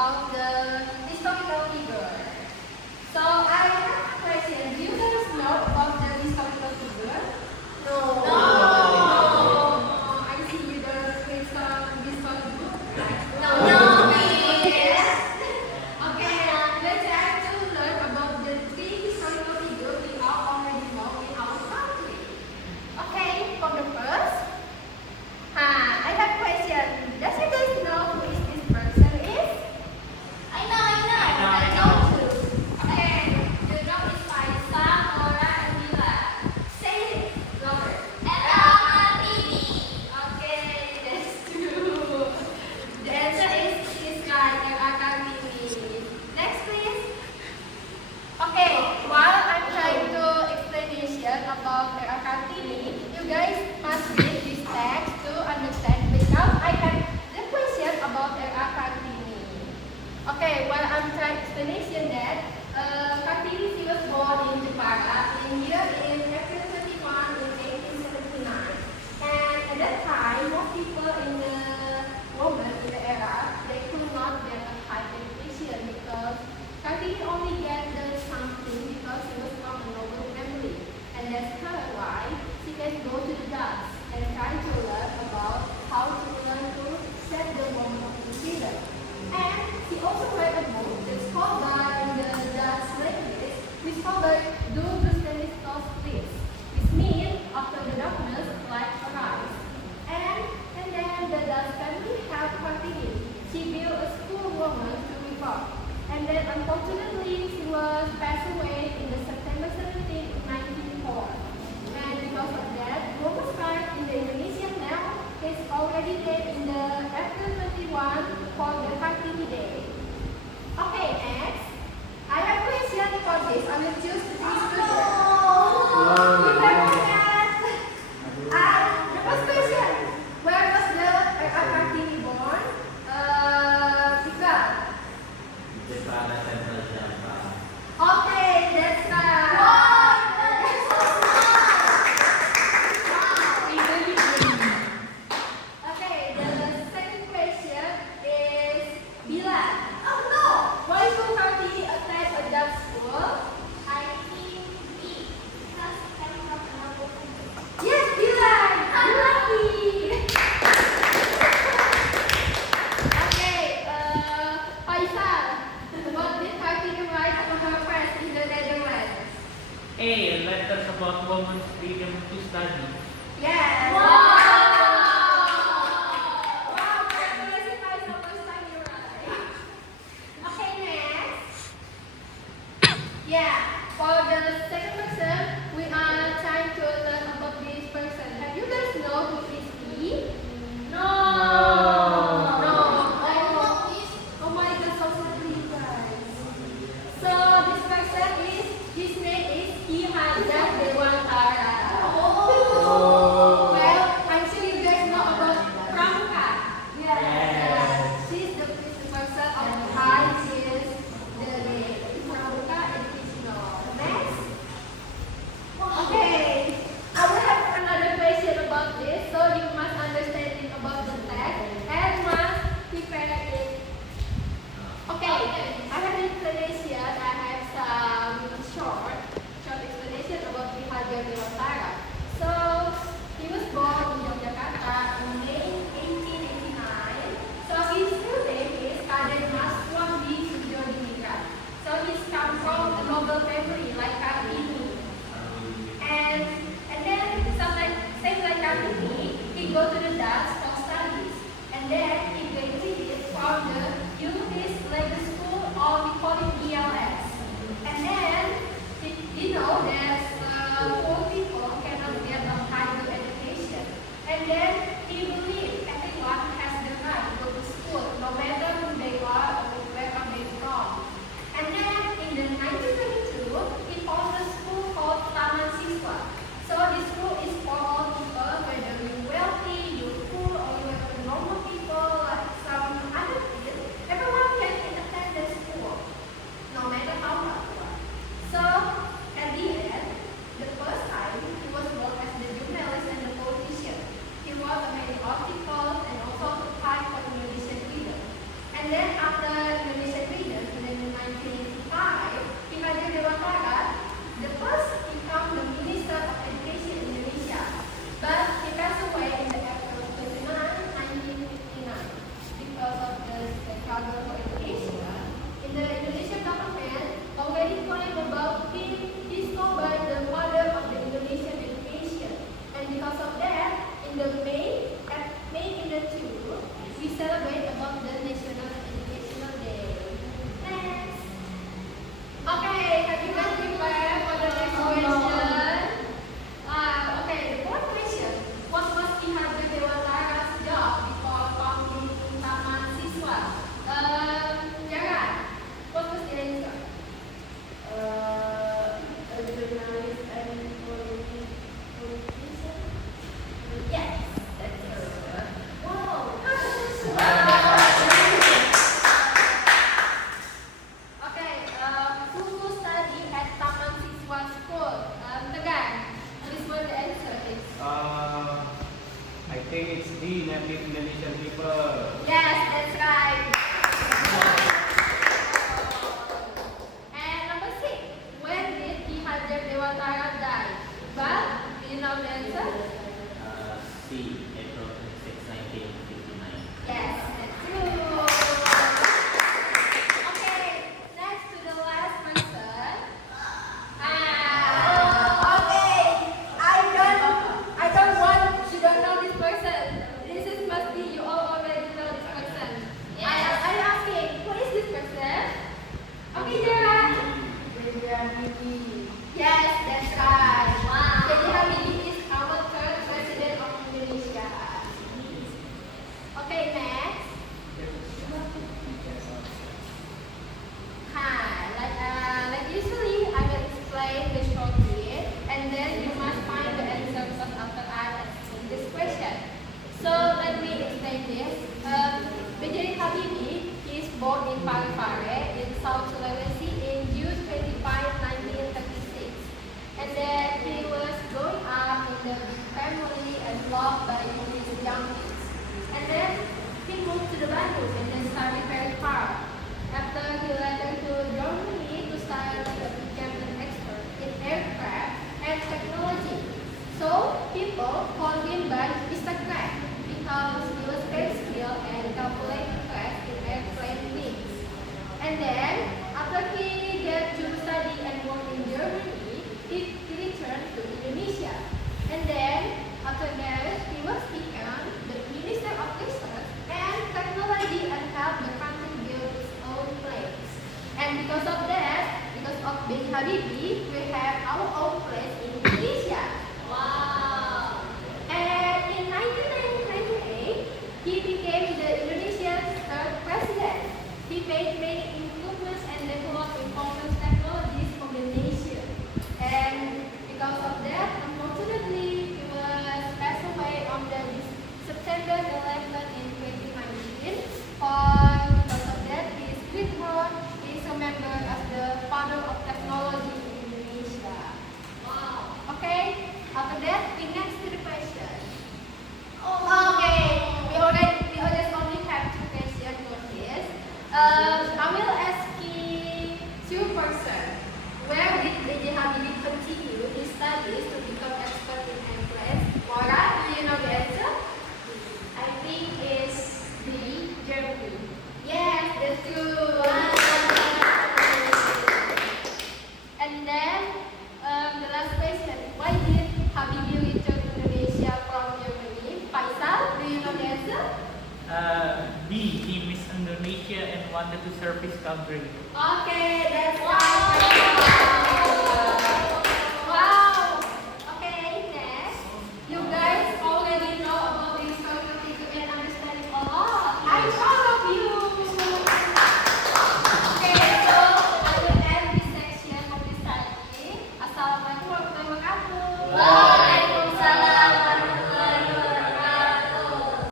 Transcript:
about the historical figure. So I have a question. Do you guys know about the historical figure? No. I see you don't read some historical book, right? No. Okay, let's try to learn about the three historical figures we all already know in our country. Okay, for the first, I have a question. Does you guys know who is this person is? I know too. Okay, the job is by Sam, Laura, and Mila. Say it louder. Okay, that's true. The answer is this guy, R.R. Kartini. Next, please. Okay, while I'm trying to explanation about R.R. Kartini, you guys must read this text to understand because I have the question about R.R. Kartini. Okay, while I'm trying explanation that Kartini she was born in Jepara in April 31 in 1879. And at that time, most people in the women in the era, they could not get a high education because Kartini only get the something because she was from a noble family. And that's why she can go to the Dutch and try to learn about how to learn to set the woman of New Zealand. And she also read a book that's called in the Dutch language, which called Do Stanislaus Please, which means after the darkness light arise. And then the Dutch family helped Kartini. She built a school woman to reform. And then unfortunately she was passed away in the September 17, 1904. And because of that, women's strike in the Indonesia now is already dead in the April 21 for the Kartini Day. Okay, next. I have a question for this. I will choose the three students. The first question. Where was the R.R. Kartini born? Iqbal. Okay, that's right. Okay, the second question is Bila. Oh no! Why should Kartini attend a Dutch school? I think because I'm from a noble family. Yes, Bila! I'm lucky! Okay, Faisal. What did Kartini write to her friends in the Netherlands? Letters about women's freedom to study. Yes! Wow, congratulations, Faisal, first time you right. Okay, next. Yeah, for the second person, we are trying to learn about this person. Have you guys know who is he? No. Oh my God, so sadly, guys. So this person is, his name is Ki Hajar Dewantara. Well, I'm sure you guys know about Pramuka. Yes. She's the person of high is the Pramuka educational. Next. Okay. I will have another question about this, so you must understand it about the text and must prepare it. Okay. I have an explanation. I have some short explanation about Ki Hajar Dewantara. So he was born in Yogyakarta in May 1889. So his full name is Kaden Mas Wamdi Sujodimingrat. So he's come from a noble family like Kartini. And then same like Kartini, he go to the Dutch for studies. And then he graduated from the University Legal School, or we call it Habibie, we have our own place in Indonesia. Wow! And in 1998, he became the Indonesia's third president. He made many improvements and developed important technologies for the nation. And because of that, unfortunately, he was passed away on the September 11 in 2019. Because of that, his great-grandson is remembered as the father of technology in Indonesia. Wow. Okay. After that, we next to the question. Okay. We already only have two questions for this. I will ask you two persons. Where did B.J. Habibie continue his studies to become expert in English? Laura, do you know the answer? I think it's B, Germany. Yes, that's good. And then the last question. Why did Habibie return to Indonesia from Germany? Faisal, do you know the answer? B. He missed Indonesia and wanted to serve his country. Okay, that's right.